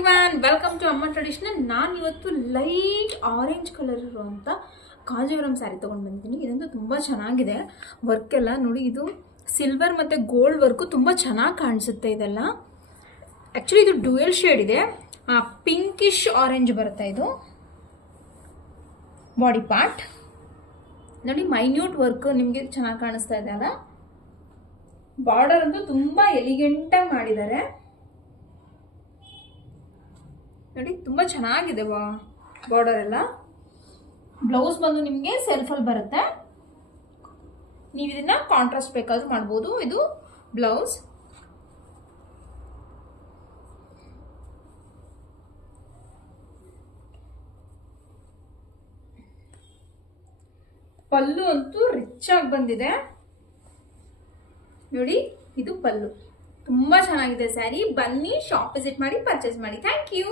Everyone, welcome to ಅಮ್ಮ traditional. ನಾನು ಇವತ್ತು ಲೈಟ್ ಆರೆಂಜ್ ಕಲರ್ ಇರುವಂಥ ಕಾಂಜೀವರಂ ಸ್ಯಾರಿ ತೊಗೊಂಡು ಬಂದಿದ್ದೀನಿ. ಇದಂತೂ ತುಂಬ ಚೆನ್ನಾಗಿದೆ. ವರ್ಕ್ ಎಲ್ಲ ನೋಡಿ, ಇದು ಸಿಲ್ವರ್ ಮತ್ತು ಗೋಲ್ಡ್ ವರ್ಕು ತುಂಬ ಚೆನ್ನಾಗಿ ಕಾಣಿಸುತ್ತೆ. ಇದೆಲ್ಲ ಆ್ಯಕ್ಚುಲಿ ಇದು ಡ್ಯುಯಲ್ ಶೇಡ್ ಇದೆ. ಪಿಂಕಿಶ್ ಆರೆಂಜ್ ಬರುತ್ತೆ. ಇದು ಬಾಡಿ ಪಾರ್ಟ್ ನೋಡಿ, ಮೈನ್ಯೂಟ್ ವರ್ಕ್ ನಿಮಗೆ ಚೆನ್ನಾಗಿ ಕಾಣಿಸ್ತಾ ಇದೆ ಅಲ್ಲ. ಬಾರ್ಡರ್ ಅಂತೂ ತುಂಬ ಎಲಿಗೆಂಟಾಗಿ ಮಾಡಿದ್ದಾರೆ ನೋಡಿ, ತುಂಬ ಚೆನ್ನಾಗಿದೆ ಬಾರ್ಡರ್ ಎಲ್ಲ. ಬ್ಲೌಸ್ ಬಂದು ನಿಮಗೆ ಸೆಲ್ಫಲ್ಲಿ ಬರುತ್ತೆ. ನೀವು ಇದನ್ನ ಕಾಂಟ್ರಾಸ್ಟ್ ಬೇಕಾದ್ರೂ ಮಾಡ್ಬೋದು. ಇದು ಬ್ಲೌಸ್. ಪಲ್ಲು ಅಂತೂ ರಿಚ್ ಆಗಿ ಬಂದಿದೆ ನೋಡಿ. ಇದು ಪಲ್ಲು. ತುಂಬ ಚೆನ್ನಾಗಿದೆ ಸ್ಯಾರಿ. ಬನ್ನಿ, ಶಾಪ್ ವಿಸಿಟ್ ಮಾಡಿ ಪರ್ಚೇಸ್ ಮಾಡಿ. Thank you.